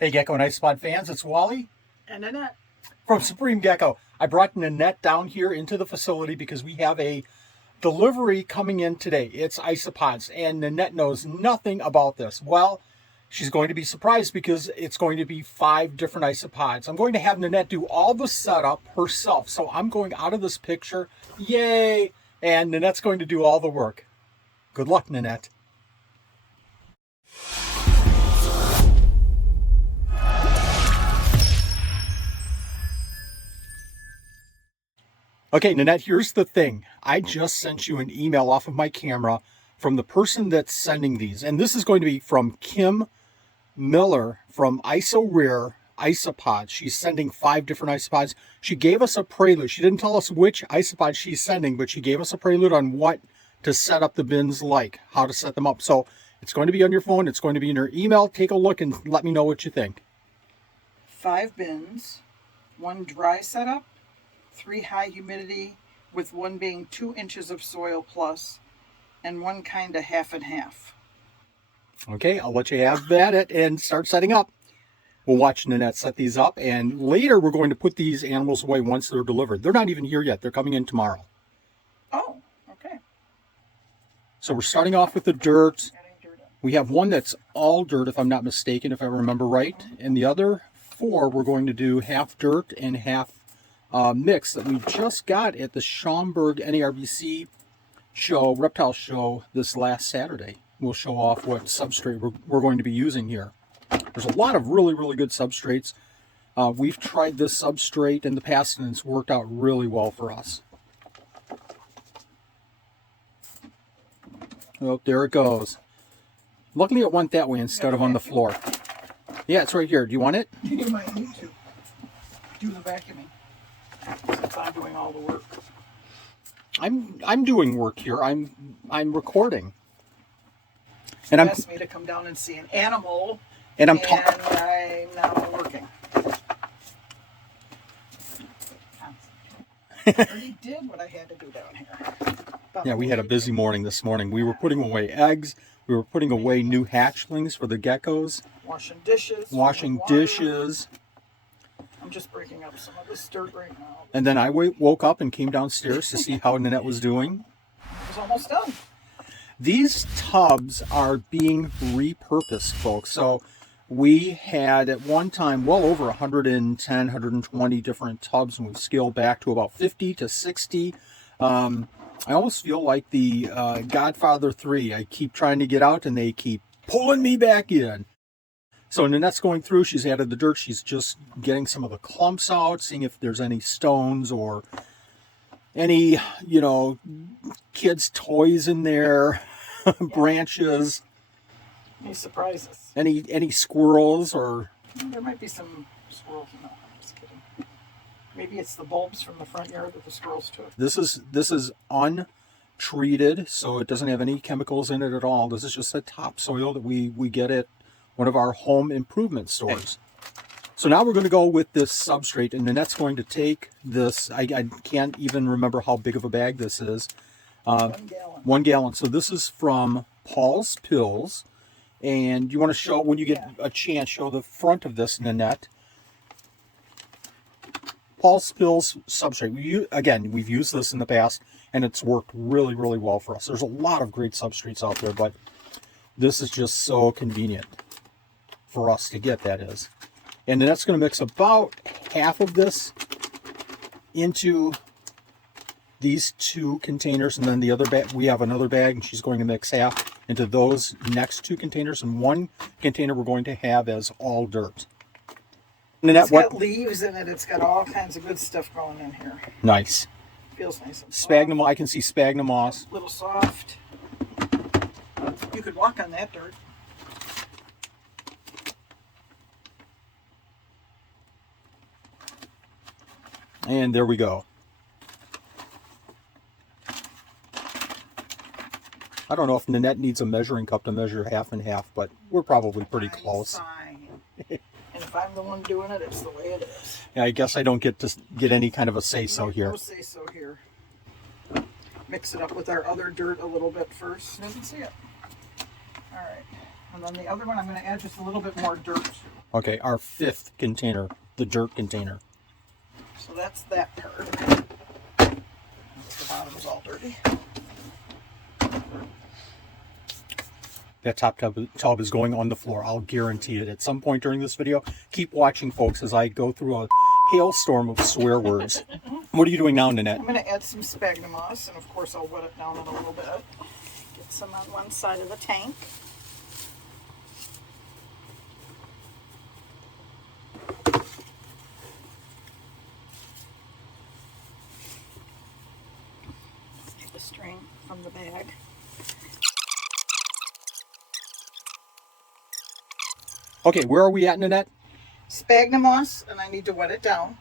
Hey Gecko and ISOPOD fans, it's Wally and Annette from Supreme Gecko. I brought Nanette down here into the facility because we have a delivery coming in today. It's isopods, and Nanette knows nothing about this. Well, she's going to be surprised because it's going to be 5 different isopods. I'm going to have Nanette do all the setup herself. So I'm going out of this picture. Yay! And Nanette's going to do all the work. Good luck, Nanette. Okay, Nanette, here's the thing. I just sent you an email off of my camera from the person that's sending these. And this is going to be from Kim Miller from IsoRare Pods. She's sending 5 different isopods. She gave us a prelude. She didn't tell us which isopod she's sending, but she gave us a prelude on what to set up the bins like, how to set them up. So it's going to be on your phone. It's going to be in your email. Take a look and let me know what you think. 5 bins, 1 dry setup, 3 high humidity, with 1 being 2 inches of soil plus, and 1 kind of half and half. Okay, I'll let you have at it and start setting up. We'll watch Nanette set these up, and later we're going to put these animals away once they're delivered. They're not even here yet. They're coming in tomorrow. Oh, okay. So we're starting off with the dirt. We have one that's all dirt, if I'm not mistaken, if I remember right. And the other 4, we're going to do half dirt and half mix that we just got at the Schaumburg NARBC show, reptile show, this last Saturday. We'll show off what substrate we're going to be using here. There's a lot of really, really good substrates. We've tried this substrate in the past and it's worked out really well for us. Oh, there it goes. Luckily it went that way instead of on the floor. Yeah, it's right here. Do you want it? You might need to do the vacuuming, since I'm doing all the work. I'm doing work here. I'm recording. And asked me to come down and see an animal, and I'm now working. I already did what I had to do down here. Yeah, we had a busy morning this morning. We were putting away eggs. We were putting away new hatchlings for the geckos. Washing dishes. Washing dishes. I'm just breaking up some of this dirt right now. And then I woke up and came downstairs to see how Nanette was doing. It was almost done. These tubs are being repurposed, folks. So we had at one time well over 110, 120 different tubs, and we've scaled back to about 50 to 60. I almost feel like the Godfather 3. I keep trying to get out and they keep pulling me back in. So Nanette's going through, she's added the dirt, she's just getting some of the clumps out, seeing if there's any stones or any, kids' toys in there, branches. Any surprises? Any squirrels or... There might be some squirrels. No, I'm just kidding. Maybe it's the bulbs from the front yard that the squirrels took. This is untreated, so it doesn't have any chemicals in it at all. This is just a topsoil that we get at one of our home improvement stores. So now we're going to go with this substrate, and Nanette's going to take this. I can't even remember how big of a bag this is. 1 gallon. 1 gallon. So this is from Paul's Pills. And you want to show, when you get a chance, show the front of this, Nanette. Paul's Pills substrate. We've used this in the past, and it's worked really, really well for us. There's a lot of great substrates out there, but this is just so convenient for us to get, that is. And then that's going to mix about half of this into these 2 containers, and then the other bag, we have another bag, and she's going to mix half into those next 2 containers, and 1 container we're going to have as all dirt. Nanette, it's got leaves in it. It's got all kinds of good stuff growing in here. Nice. Feels nice and soft. Sphagnum, I can see sphagnum moss. A little soft. You could walk on that dirt. And there we go. I don't know if Nanette needs a measuring cup to measure half and half, but we're probably pretty close. Fine. And if I'm the one doing it, it's the way it is. Yeah, I guess I don't get any kind of a say-so here. No say-so here. Mix it up with our other dirt a little bit first. Doesn't see it. All right. And then the other one, I'm going to add just a little bit more dirt to. Okay, our 5th container, the dirt container. So that's that part. The bottom's all dirty. That top tub is going on the floor. I'll guarantee it at some point during this video. Keep watching, folks, as I go through a hailstorm of swear words. What are you doing now, Nanette? I'm going to add some sphagnum moss, and of course I'll wet it down in a little bit. Get some on one side of the tank. Take the string from the bag. Okay, where are we at, Nanette? Sphagnum moss, and I need to wet it down.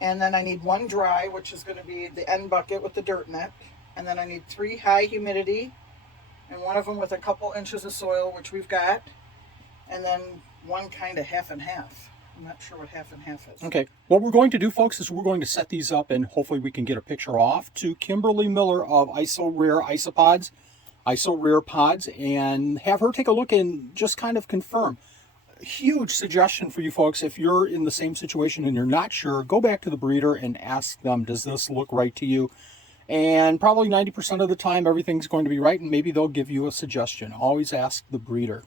And then I need 1 dry, which is going to be the end bucket with the dirt in it. And then I need 3 high humidity, and one of them with a couple inches of soil, which we've got. And then 1 kind of half and half. I'm not sure what half and half is. Okay, what we're going to do, folks, is we're going to set these up, and hopefully we can get a picture off to Kimberly Miller of IsoRare Pods, and have her take a look and just kind of confirm. Huge suggestion for you folks: if you're in the same situation and you're not sure, go back to the breeder and ask them, does this look right to you? And probably 90% of the time everything's going to be right, and maybe they'll give you a suggestion. Always ask the breeder.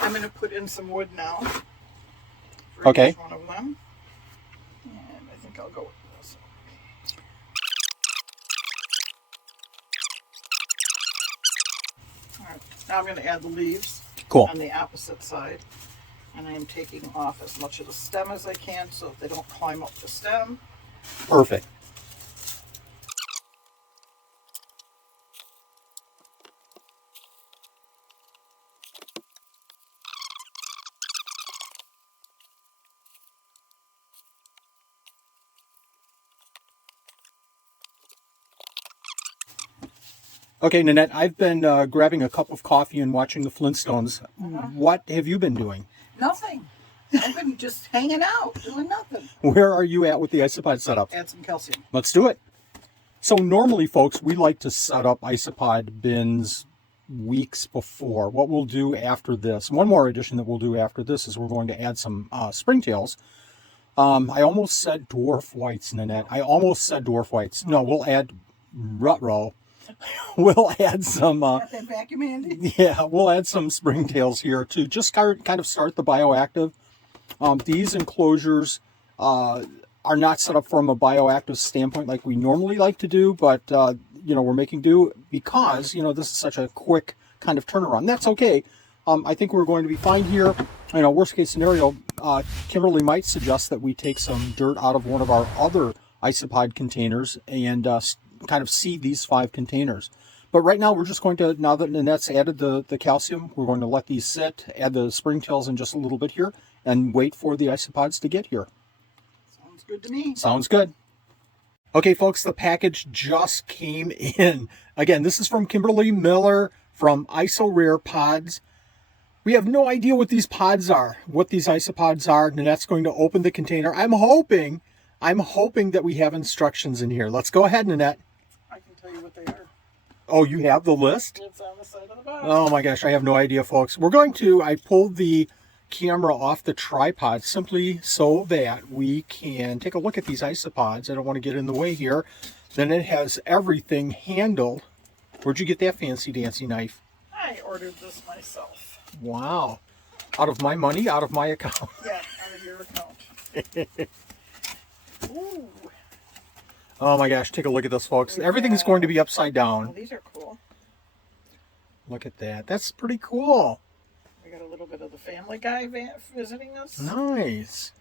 I'm going to put in some wood now for Okay. each one of them, and I think I'll go with this. All right, now I'm going to add the leaves. Cool. On the opposite side, and I am taking off as much of the stem as I can so that they don't climb up the stem. Perfect. Okay, Nanette, I've been grabbing a cup of coffee and watching the Flintstones. What have you been doing? Nothing. I've been just hanging out, doing nothing. Where are you at with the isopod setup? Add some calcium. Let's do it. So normally, folks, we like to set up isopod bins weeks before. What we'll do after this, one more addition that we'll do after this, is we're going to add some springtails. I almost said dwarf whites, Nanette. I almost said dwarf whites. No, we'll add rutrow. We'll add some, Got that vacuum handy? yeah, we'll add some springtails here to just kind of start the bioactive. These enclosures are not set up from a bioactive standpoint like we normally like to do, but, you know, we're making do because, you know, this is such a quick kind of turnaround. That's okay. I think we're going to be fine here. You know, worst case scenario, Kimberly might suggest that we take some dirt out of one of our other isopod containers and kind of seed these 5 containers. But right now we're just going to, now that Nanette's added the calcium, we're going to let these sit, add the springtails in just a little bit here, and wait for the isopods to get here. Sounds good to me. Sounds good. Okay, folks, the package just came in. Again, this is from Kimberly Miller from IsoRare Pods. We have no idea what these pods are, what these isopods are. Nanette's going to open the container. I'm hoping that we have instructions in here. Let's go ahead, Nanette. I can tell you what they are. Oh, you have the list? It's on the side of the box. Oh my gosh, I have no idea, folks. I pulled the camera off the tripod simply so that we can take a look at these isopods. I don't want to get in the way here. Then it has everything handled. Where'd you get that fancy dancy knife? I ordered this myself. Wow. Out of my money, out of my account. Yeah, out of your account. Ooh. Oh my gosh, take a look at this, folks. Everything's going to be upside Oh, down. these are cool. Look at that. That's pretty cool. We got a little bit of the Family Guy visiting us. Nice.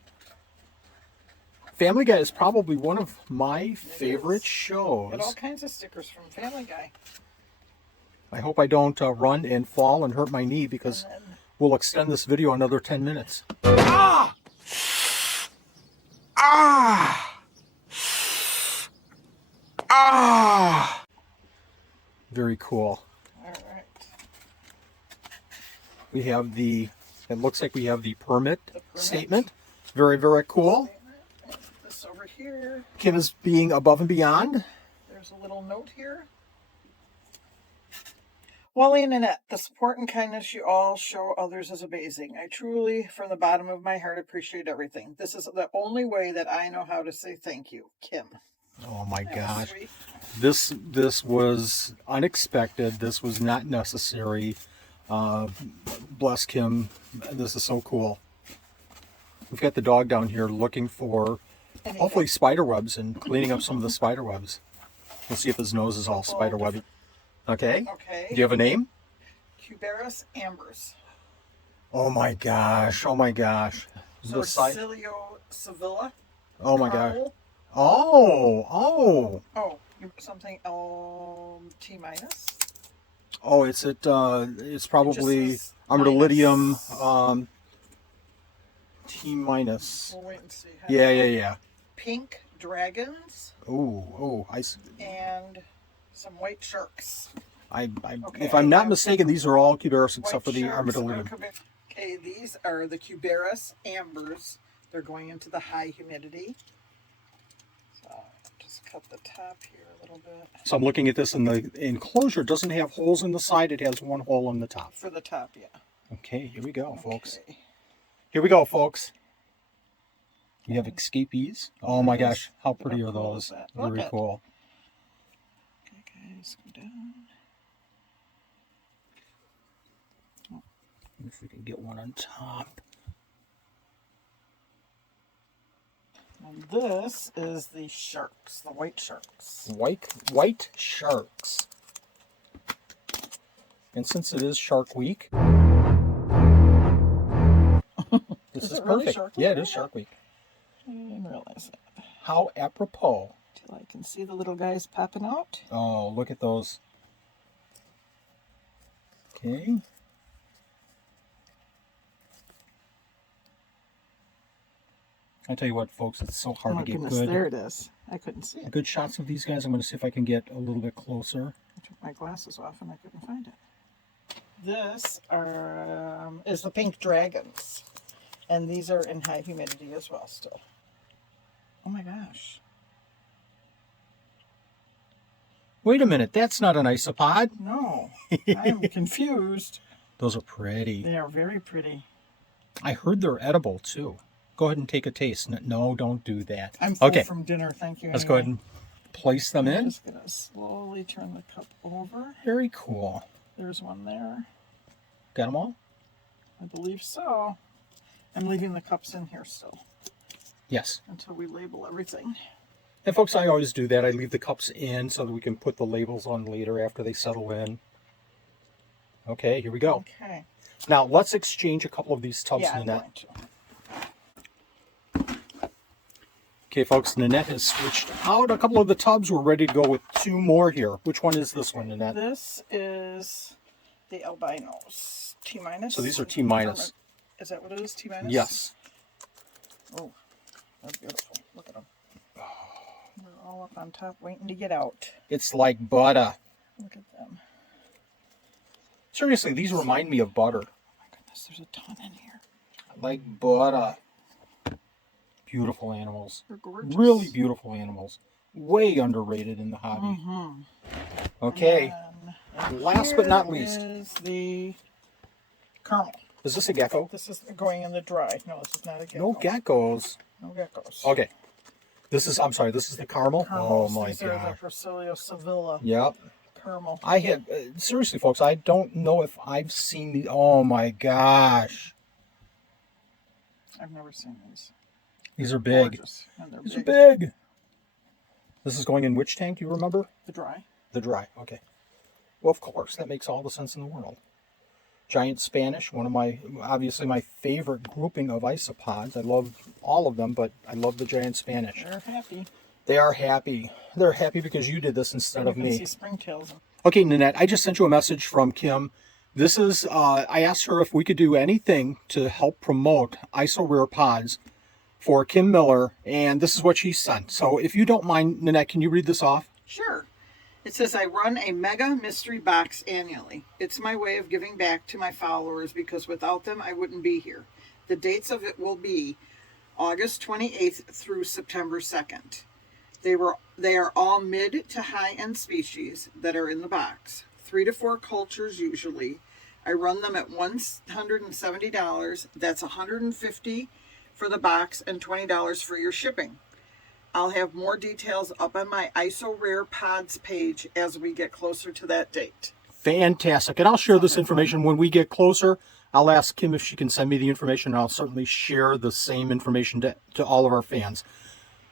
Family Guy is probably one of my favorite shows. Got all kinds of stickers from Family Guy. I hope I don't run and fall and hurt my knee, because And then we'll extend this video another 10 minutes. Ah! Ah! Ah! Very cool. all right. We have it looks like we have the permit The permit. statement. Very, very cool. Put this over here. Kim is being above and beyond. There's a little note here. Wally and Annette, the support and kindness you all show others is amazing. I truly, from the bottom of my heart, appreciate everything. This is the only way that I know how to say thank you, Kim. Oh my That was gosh. sweet. This was unexpected. This was not necessary. Bless Kim. This is so cool. We've got the dog down here looking for hopefully spider webs and cleaning up some of the spider webs. We'll see if his nose is all spider webby. Okay. Okay. Do you have a name? Cubaris ambers. Oh my gosh. Oh my gosh. The si- Sorcilio Sevilla. oh my gosh. Carl. Oh. Oh, something T minus. Oh, it's probably says Armadillidium T minus. We'll wait and see. Yeah. Pink dragons Oh, and some white sharks. If I'm not mistaken, these are all Cubaris except for the Armadillidium. Okay, these are the Cubaris ambers. They're going into the high humidity. So just cut the top here a little bit. So I'm looking at this, and the enclosure doesn't have holes in the side. It has one hole in the top. For the top, yeah. Okay, here we go, folks. Okay. Here we go, folks. You have escapees. Oh my gosh, how pretty are cool those? is that? Very Look at- cool. Okay, guys, go down. If we can get one on top. And this is the sharks, the white sharks. White sharks. And since it is Shark Week, this is really perfect. Shark Yeah, Week? it is Shark Week. I didn't realize that. How apropos. Till I can see the little guys popping out. Oh, look at those. Okay. I tell you what, folks, it's so hard Oh my to get goodness, good there it is. I couldn't see it. good shots of these guys. I'm going to see if I can get a little bit closer. I took my glasses off and I couldn't find it. This is the pink dragons. And these are in high humidity as well still. Oh my gosh. Wait a minute, that's not an isopod. No, I am confused. Those are pretty. They are very pretty. I heard they're edible too. Go ahead and take a taste. No, don't do that. I'm full Okay, from dinner, thank you. let's go ahead anyway. and place them I'm in. just going to slowly turn the cup over. Very cool. There's one there. Got them all? I believe so. I'm leaving the cups in here still Yes. until we label everything. And folks, I always do that. I leave the cups in so that we can put the labels on later after they settle in. Okay, here we go. Okay. Now, let's exchange a couple of these tubs, Yeah, I'm Nanette. going to. Okay, folks, Nanette has switched out a couple of the tubs. We're ready to go with two more here. Which one is this one, Nanette? This is the albinos. T minus. So these are T minus. Is that what it is? T minus? Yes. Oh, they're beautiful. Look at them. They're all up on top waiting to get out. It's like butter. Look at them. Seriously, these remind me of butter. Oh my goodness, there's a ton in here. Like butter. Beautiful animals. They're gorgeous. Really beautiful animals. Way underrated in the hobby. Okay. And Last but not least. is the caramel. Is this a gecko? This is going in the dry. No, this is not a gecko. No geckos. No geckos. Okay. This is the caramel. Caramels. Oh my These are gosh. the Hercilio Sevilla Yep. caramel. I have, seriously folks, I don't know if I've seen the, oh my gosh. I've never seen these. These are big. Gorgeous. And they're These big. are big. This is going in which tank, do you remember? The dry. The dry, okay. Well, of course, that makes all the sense in the world. Giant Spanish, one of my, obviously my favorite grouping of isopods. I love all of them, but I love the Giant Spanish. They're happy. They are happy. They're happy because you did this instead of You can me. see springtails. Okay, Nanette, I just sent you a message from Kim. This is, I asked her if we could do anything to help promote IsoRare Pods for Kim Miller, and this is what she sent. So if you don't mind, Nanette, can you read this off? Sure. It says, I run a mega mystery box annually. It's my way of giving back to my followers because without them, I wouldn't be here. The dates of it will be August 28th through September 2nd. They are all mid to high-end species that are in the box. 3 to 4 cultures usually. I run them at $170. That's $150 for the box and $20 for your shipping. I'll have more details up on my IsoRare Pods page as we get closer to that date. Fantastic. And I'll share this information when we get closer. I'll ask Kim if she can send me the information, and I'll certainly share the same information to all of our fans.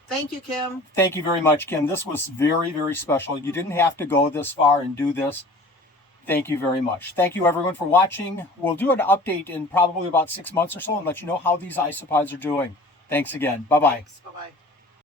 Thank you, Kim. Thank you very much, Kim. This was very, very special. You didn't have to go this far and do this. Thank you very much. Thank you, everyone, for watching. We'll do an update in probably about 6 months or so and let you know how these isopods are doing. Thanks again. Bye-bye. Bye-bye.